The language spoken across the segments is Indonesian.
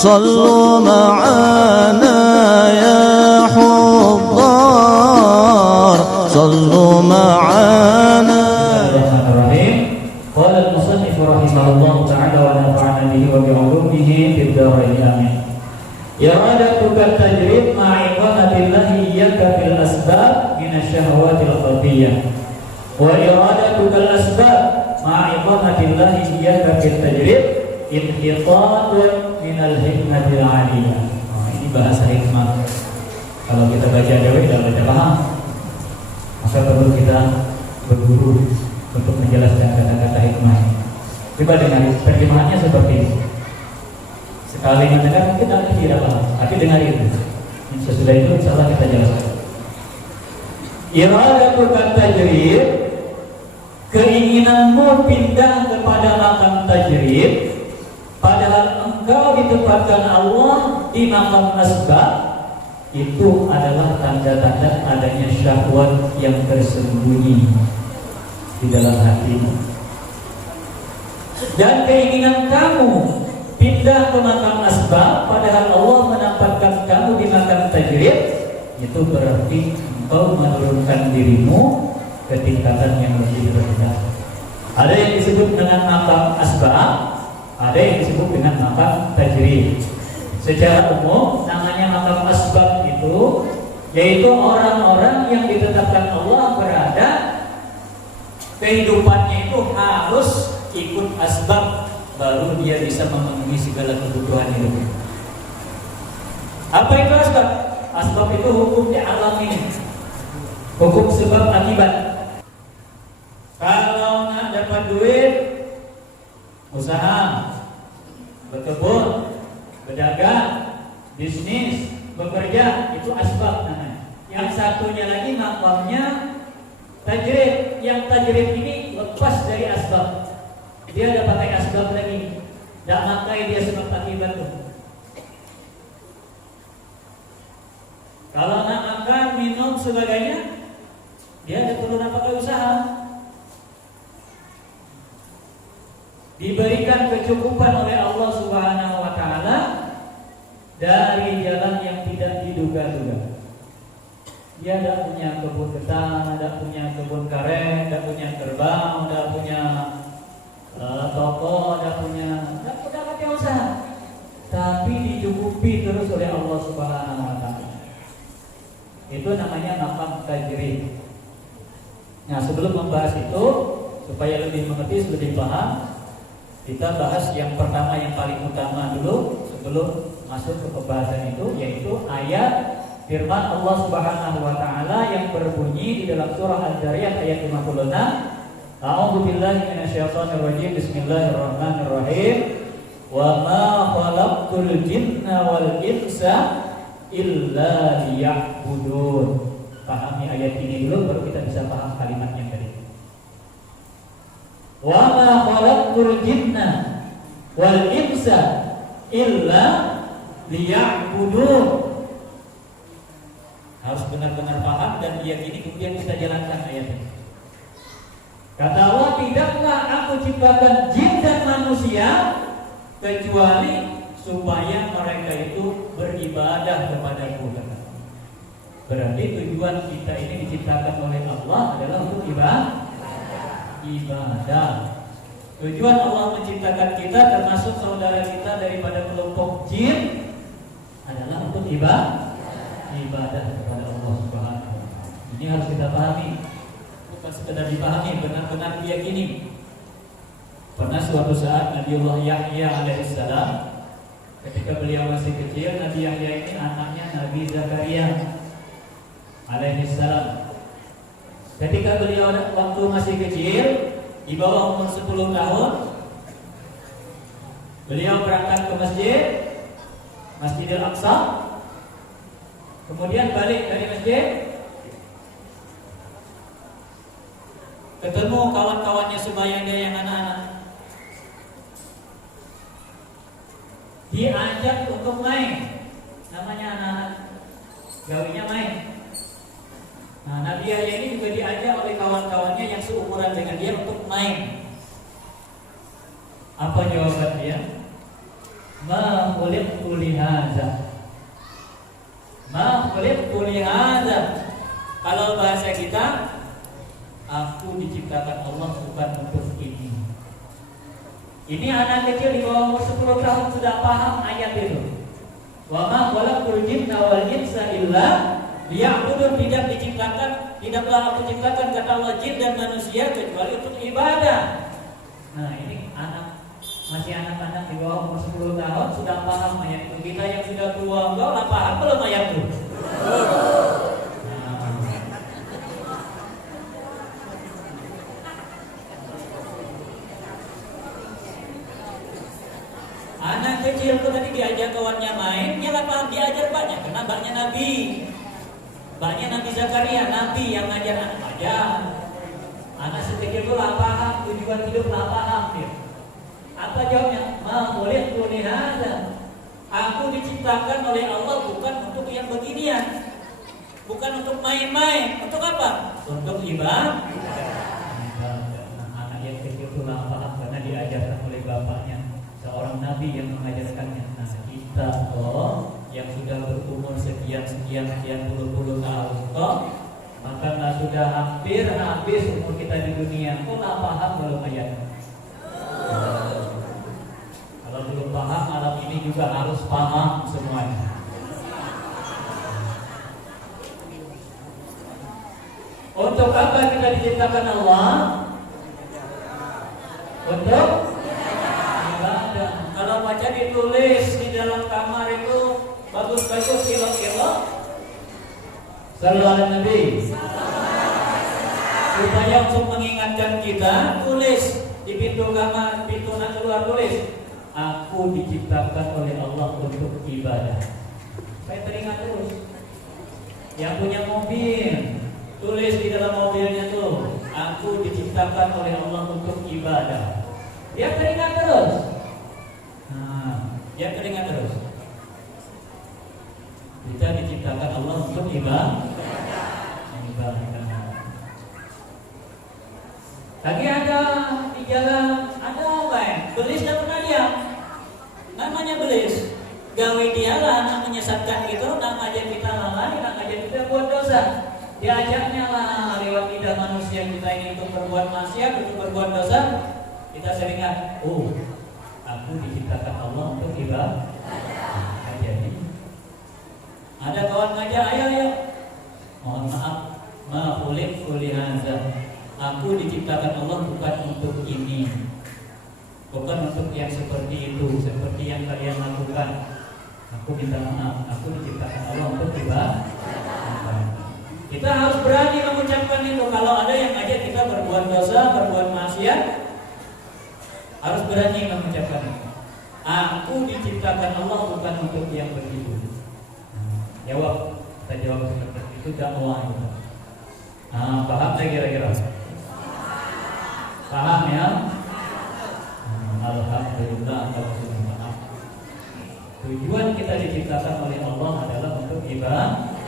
صلوا معنا يا حضار صلوا معنا. قال المصنف رحمه الله تعالى ونفعنا به وبعلومه في الدارين آمين. إرادتك التجريد مع إقامة الله إياك في الأسباب من الشهوات الخفية، وإرادتك الأسباب مع إقامة الله إياك في التجريد انحطاط من الحكمة العالية. Ini bahasa hikmah. Kalau kita baca Jawa tidak baca paham, maka perlu kita berguru untuk menjelaskan kata-kata hikmah. Coba dengar terjemahannya seperti ini. Sekali mendengar mungkin nanti tidak paham, tapi dengar itu. Sesudah itu insyaallah kita jelaskan. Iradatu tajrid, keinginanmu pindah kepada makam tajrid, padahal engkau ditempatkan Allah di makam asbab, itu adalah tanda-tanda adanya syahwat yang tersembunyi di dalam hatimu. Dan keinginan kamu pindah ke makam asbab padahal Allah menempatkan kamu di makam tajrid, itu berarti engkau menurunkan dirimu ke tingkatan yang lebih rendah. Ada yang disebut dengan makam asbab, ada yang disebut dengan makam tajrid. Secara umum namanya makam asbab itu yaitu orang-orang yang ditetapkan Allah berada, kehidupannya itu harus ikut asbab, baru dia bisa memenuhi segala kebutuhan hidup. Apa itu asbab? Asbab itu hukum di alam ini, hukum sebab akibat. Kalau nak dapat duit, usaha, berkebun, berdagang, bisnis, bekerja, itu asbab namanya. Yang satunya lagi makamnya tajrid. Yang tajrid ini lepas dari asbab. Dia ada pakai asbab lagi, tidak pakai dia sebab akibat tuh. Kalau nak makan, minum, sebagainya, dia ada perlu nak pakai usaha. Diberikan kecukupan oleh Allah Subhanahu wa Ta'ala dari jalan yang tidak diduga-duga. Dia tidak punya kebun ketan, tidak punya kebun karet, tidak punya kerbau, tidak punya toko, tidak punya usaha, tapi dicukupi terus oleh Allah Subhanahu wa Ta'ala. Itu namanya makam tajrid. Nah, sebelum membahas itu, supaya lebih mengerti, lebih paham, kita bahas yang pertama, yang paling utama dulu sebelum masuk ke pembahasan itu, yaitu ayat firman Allah Subhanahu wa Ta'ala yang berbunyi di dalam surah Al-Zariyat ayat 56. A'udzu billahi minasyaitonir rajim. Bismillahirrahmanirrahim. Wa ma khalaqtul jinna wal insa illa liya'budun. Pahami ayat ini dulu baru kita bisa paham kalimat yang tadi. Wa ma khalaqtul jinna wal insa illa liya'budun. Harus benar-benar paham dan diyakini, kemudian kita jalankan ayat ini. Kata Allah, tidaklah aku ciptakan jin dan manusia kecuali supaya mereka itu beribadah kepadaku. Berarti tujuan kita ini diciptakan oleh Allah adalah untuk ibadah. Tujuan Allah menciptakan kita termasuk saudara kita daripada kelompok jin adalah untuk ibadah kepada Allah Subhanahu wa Ta'ala. Ini harus kita pahami. Bukan sekedar dipahami, benar-benar diyakini. Pernah suatu saat Nabiullah Yahya alaihissalam, ketika beliau masih kecil, Nabi Yahya ini anaknya Nabi Zakaria alaihissalam. Ketika beliau waktu masih kecil, di bawah umur 10 tahun, beliau berangkat ke Masjidil Aqsa, kemudian balik dari masjid, ketemu kawan-kawannya sembahyang dia yang anak-anak, diajak untuk main. Namanya anak-anak, gawinya main. Nah, Nabi Yahya ini juga diajak oleh kawan-kawannya yang seumuran dengan dia untuk main. Apa jawaban dia? Ma khuliqtu lihadza. Ma khuliqtu lihadza. Kalau bahasa kita, aku diciptakan Allah bukan untuk ini. Ini anak kecil di bawah umur 10 tahun sudah paham ayat itu. Wa ma khalaqtul jinna wal insa illa liya'budun. Tidaklah aku ciptakan kata Allah jin dan manusia kecuali untuk ibadah. Nah, ini masih anak-anak di bawah umur 10 tahun sudah paham ayat itu. Kita yang sudah tua enggak lah paham belum ayat itu. Anak kecil itu tadi diajak kawannya main, dia nggak paham, diajar banyak karena banyak Nabi. Banyak Nabi Zakaria, Nabi yang ngajar anak aja. Anak sekecil itu lah paham, tujuan hidup lah paham dia. Apa jawabnya? Ma khuliqtu lihadza. Aku diciptakan oleh Allah bukan untuk yang beginian. Bukan untuk main-main. Untuk apa? Untuk ibadah. Anak yang kecil itu lah paham karena diajarkan oleh bapaknya, seorang nabi yang mengajarkannya. Nah, kita yang sudah berumur sekian puluh tahun maka sudah hampir habis umur kita di dunia. Kok nggak paham belum ayatnya? Kalau belum paham, malam ini juga harus paham semuanya. Untuk apa kita diciptakan Allah? Untuk ibadah. Kalau baca ditulis di dalam kamar itu bagus-bagus kilo-kilo sallallahu alaihi Nabi. Supaya untuk mengingatkan kita, tulis di pintu kamar, pintu keluar tulis, aku diciptakan oleh Allah untuk ibadah. Saya teringat terus. Yang punya mobil, tulis di dalam mobilnya tuh, aku diciptakan oleh Allah untuk ibadah. Dia teringat terus. Dia teringat terus. Kita diciptakan Allah untuk ibadah. Lagi ada di jalan, ada orang belis dan pernah diam. Namanya belis. Gawe dialah anak menyesatkan gitu, nak aja kita lalai, nak aja kita buat dosa. Diajaknya lah lewat lidah manusia kita ini untuk berbuat maksiat, untuk berbuat dosa. Kita seringat, aku diciptakan Allah untuk ibadah. Jadi ada kawan ngajak, ayo. Mohon maaf, ma khuliqtu lihadza. Aku diciptakan Allah bukan untuk ini, bukan untuk yang seperti itu, seperti yang kalian lakukan. Aku minta maaf, aku diciptakan Allah untuk ibadah. Kita harus berani mengucapkan itu. Kalau ada yang ngajak kita berbuat dosa, berbuat maksiat, harus berani mengucapkan itu. Aku diciptakan Allah bukan untuk yang begitu. Jawab, kita jawab seperti itu dakwah itu. Paham saya kira-kira? Paham ya? Alhamdulillah, maaf. Tujuan kita diciptakan oleh Allah adalah untuk ibadah.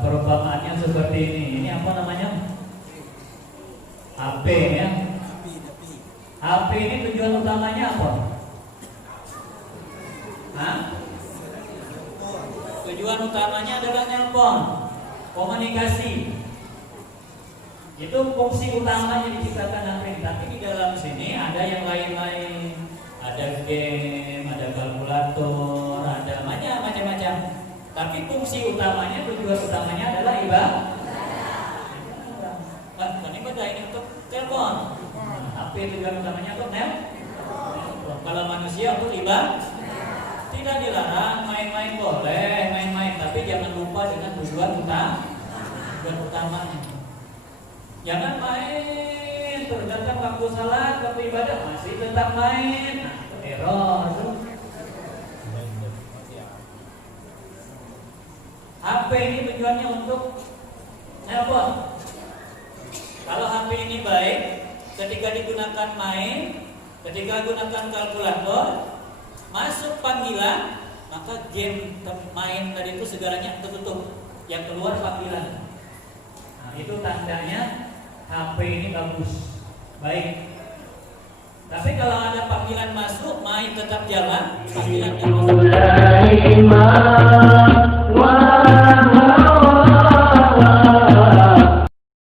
Perumpamaannya seperti ini. Ini apa namanya? HP ya. HP ini tujuan utamanya apa? Tujuan utamanya adalah nelpon, komunikasi. Itu fungsi utamanya diciptakan HP. Tapi di dalam sini ada yang lain-lain. Ada game, ada kalkulator, ada macam-macam. Tapi fungsi utamanya, tujuan utamanya adalah ibadah. Bukan ibadah, ini untuk telepon. HP tujuan utamanya untuk telepon. Kalau manusia untuk ibadah, tidak dilarang, main-main boleh, main-main. Tapi jangan lupa dengan tujuan utamanya. Jangan main, terdatang waktu salat, waktu ibadah masih tetap main. Error. HP ini tujuannya untuk telepon. Kalau HP ini baik, ketika digunakan main, ketika gunakan kalkulator, masuk panggilan, maka game main tadi itu segalanya tertutup. Yang keluar panggilan. Nah, itu tandanya HP ini bagus, baik. Tapi kalau ada panggilan masuk, main tetap jalan, panggilan yang masuk